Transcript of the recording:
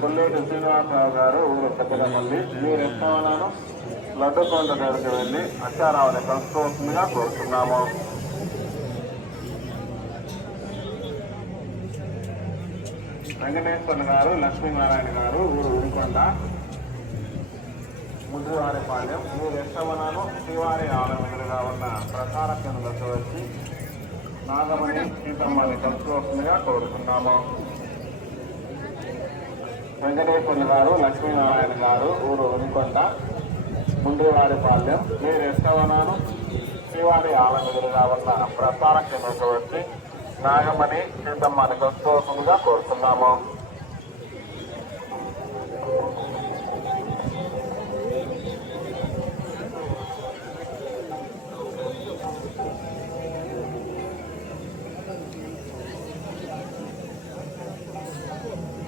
కొల్లేటి శ్రీనివాసరావు గారు ఊరు పెద్దలపల్లి. మీరు ఎక్కవనాను లడ్డుకొండ దగ్గరికి వెళ్ళి అక్షారావుని కలుసుకోవాల్సిందిగా కోరుతున్నాము. వెంకటేశ్వర గారు లక్ష్మీనారాయణ గారు ఊరు ఉరికొండ ముద్దువారిపాలెం. మీరు ఎక్కవనాను శ్రీవారి ఆలయం ఎదురుగా ఉన్న ప్రసార కేంద్రంలో వచ్చి నాగమణి సీతమ్మని కలుసుకోవాల్సిందిగా కోరుతున్నాము. వెంకటేశ్వర గారు లక్ష్మీనారాయణ గారు ఊరు ఉనికొండ ముందువారిపాలెం. మీరు ఎక్కవనాను శ్రీవారి ఆలయం ఎదురుగా ఉన్న ప్రసార కేంద్రంలో వచ్చి నాగమణి సీతమ్మని కలుసుకోవాల్సిందిగా కోరుతున్నాము.